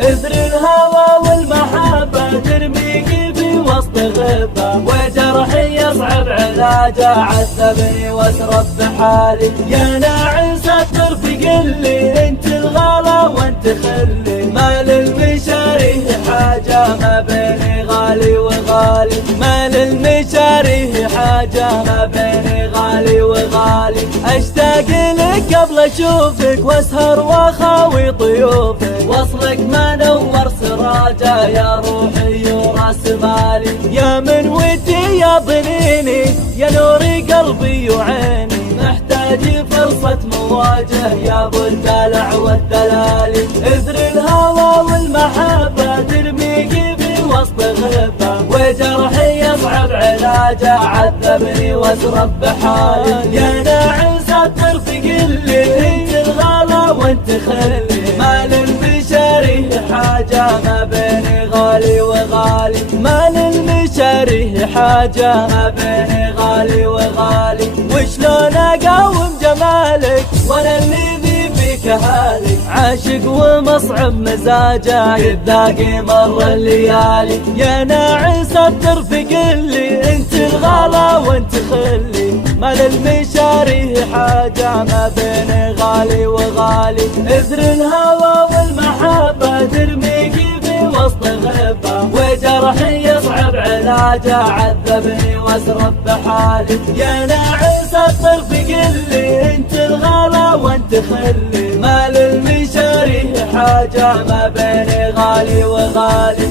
اثر الهوى والمحبة ترميك في وسط غبة، وجرحي يصعب علاجه عذبني واسرب بحالي. يا ناعس الطرف قلي انت الغلا وانت خلي، ما للمشاريه حاجة ما بيني غالي وغالي، ما للمشاريه حاجة ما بيني غالي وغالي. اشتاق لك قبل اشوفك واسهر واخاوي طيوفك، وصلك ما نور سراجه يا روحي وراس مالي. يا من ودي يا ضنيني يا نوري قلبي وعيني، محتاج فرصة مواجهة يا ابو الدلع والدلالي. اثر الهوى والمحبة ترميك في وسط غبة، وجرحي يصعب علاجه عذبني واسرب بحالي. يا ناعس الطرف قلي انت الغلا وانت خلي، ما للمشاريه حاجة ما بيني غالي وغالي، ما للمشاريه حاجة ما بيني غالي وغالي. وشلون اقاوم جمالك وانا اللي ذي فيك هالي، عاشق ومصعب مزاجه يذاقي مر الليالي. يا ناعس الطرف قلي انت الغلا وانت خلي، ما للمشاريه حاجة ما بيني غالي وغالي. اثر الهوى والمحبة ترميك في وسط غبة، وجرحي يصعب علاجه عذبني واسرب بحالي. يا ناعس الطرف قلي انت الغلا وانت خلي، ما للمشاريه حاجة ما بيني غالي وغالي.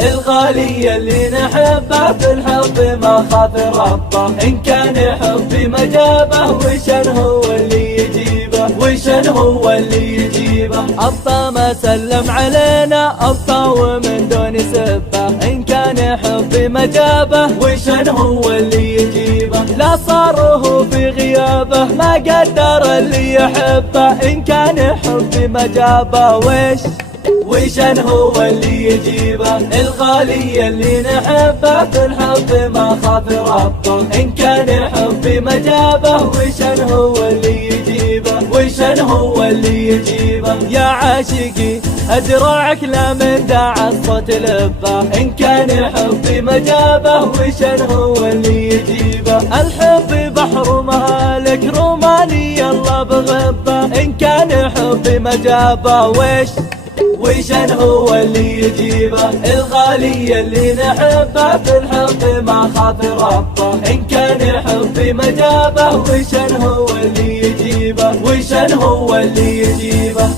الغالي اللي نحبه في الحب ما خاف ربه، إن كان حبي مجابه وشن هو اللي يجيبه، وشن هو اللي يجيبه. أبطى ما سلم علينا أبطى ومن دون سبه، إن كان حبي مجابه وشن هو اللي يجيبه. لا صاره في غيابه ما قدر اللي يحبه، إن كان حبي مجابه وشن هو اللي يجيبه. الغالي اللي نحبه في الحب ما خاف ربه، إن كان حبي مجابه وشن هو اللي يجيبه، وشن هو اللي يجيبه. يا عاشقي أدراعك لا من داع الصوت لبه، إن كان حبي مجابه وشن هو اللي يجيبه. الحب بحر مهالك روماني يلا بغبه، إن كان حبي مجابه وشن هو اللي يجيبه. الغالي اللي نحبه في الحب ما خاف ربه، إن كان حبي مجابه وشن هو اللي يجيبه، وشن هو اللي يجيبه.